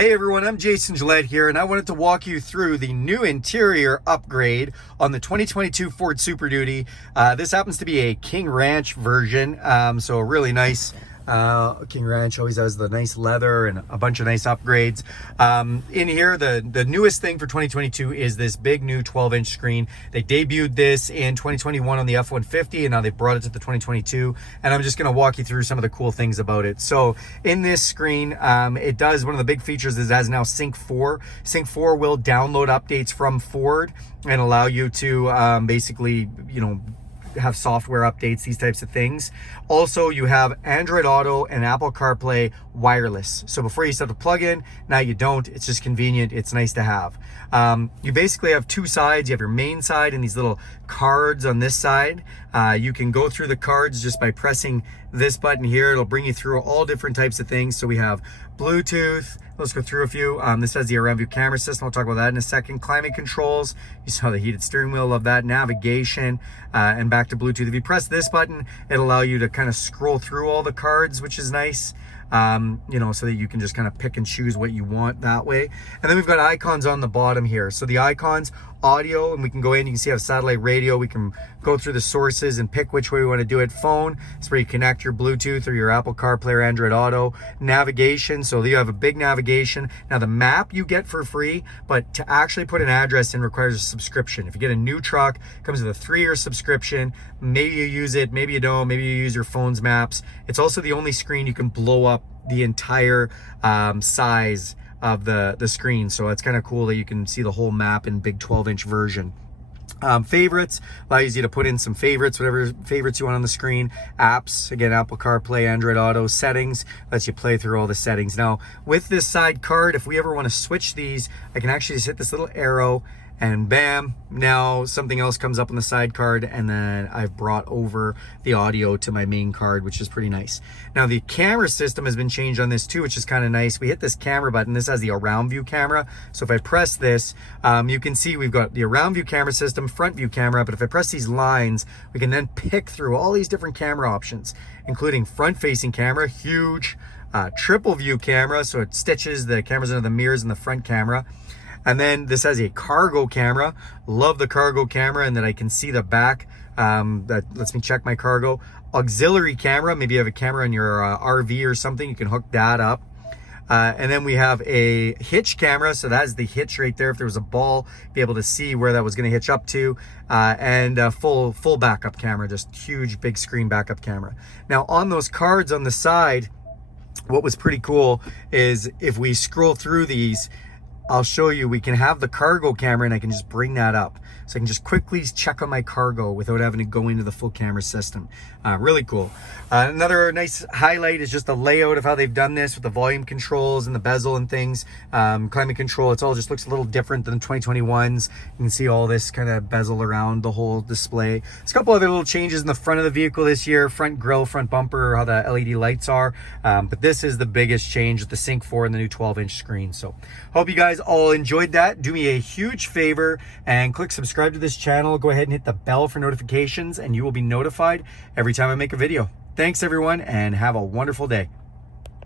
Hey everyone, I'm Jason Gillette here, and I wanted to walk you through the new interior upgrade on the 2022 Ford Super Duty. This happens to be a King Ranch version, so a really nice King Ranch always has the nice leather and a bunch of nice upgrades. In here, the newest thing for 2022 is this big new 12-inch screen. They debuted this in 2021 on the F-150, and now they've brought it to the 2022, and I'm just going to walk you through some of the cool things about it. So in this screen, it does, one of the big features is it has now Sync 4. Sync 4 will download updates from Ford and allow you to basically, have software updates, these types of things. Also, you have Android Auto and Apple CarPlay wireless. So before you used to have to plug in, now you don't. It's just convenient. It's nice to have. You basically have two sides. You have your main side and these little cards on this side. You can go through the cards just by pressing this button here. It'll bring you through all different types of things. So we have Bluetooth. Let's go through a few. This has the around view camera system. I'll talk about that in a second. Climate controls. You saw the heated steering wheel. Love that. Navigation, and back to Bluetooth. If you press this button, it'll allow you to kind of scroll through all the cards, which is nice. So that you can just kind of pick and choose what you want that way. And then we've got icons on the bottom here. So the icons, audio, and we can go in, you can see I have satellite radio. We can go through the sources and pick which way we want to do it. Phone, it's where you connect your Bluetooth or your Apple CarPlay or Android Auto. Navigation, so you have a big navigation. Now the map you get for free, but to actually put an address in requires a subscription. If you get a new truck, it comes with a 3-year subscription. Maybe you use it, maybe you don't, maybe you use your phone's maps. It's also the only screen you can blow up the entire size of the screen, so it's kind of cool that you can see the whole map in big 12-inch version. Favorites allows you to put in some favorites, whatever favorites you want on the screen. Apps, again, Apple CarPlay, Android Auto. Settings lets you play through all the settings. Now with this side card, if we ever want to switch these, I can actually just hit this little arrow and bam, now something else comes up on the side card, and then I've brought over the audio to my main card, which is pretty nice. Now the camera system has been changed on this too, which is kind of nice. We hit this camera button. This has the around view camera. So if I press this, you can see we've got the around view camera system, front view camera, but if I press these lines, we can then pick through all these different camera options, including front facing camera, huge, triple view camera, so it stitches the cameras into the mirrors in the front camera. And then this has a cargo camera. Love the cargo camera, and that I can see the back. That lets me check my cargo. Auxiliary camera, maybe you have a camera in your RV or something, you can hook that up. And then we have a hitch camera, so that's the hitch right there. If there was a ball, be able to see where that was going to hitch up to. And a full backup camera, just huge big screen backup camera. Now on those cards on the side, what was pretty cool is if we scroll through these, I'll show you, we can have the cargo camera and I can just bring that up. So I can just quickly check on my cargo without having to go into the full camera system. Really cool. Another nice highlight is just the layout of how they've done this with the volume controls and the bezel and things. Climate control, it all just looks a little different than the 2021s. You can see all this kind of bezel around the whole display. There's a couple other little changes in the front of the vehicle this year. Front grille, front bumper, how the LED lights are. But this is the biggest change with the Sync 4 and the new 12-inch screen. So hope you guys all enjoyed that. Do me a huge favor and click subscribe to this channel. Go ahead and hit the bell for notifications, and you will be notified every time I make a video. Thanks everyone, and have a wonderful day.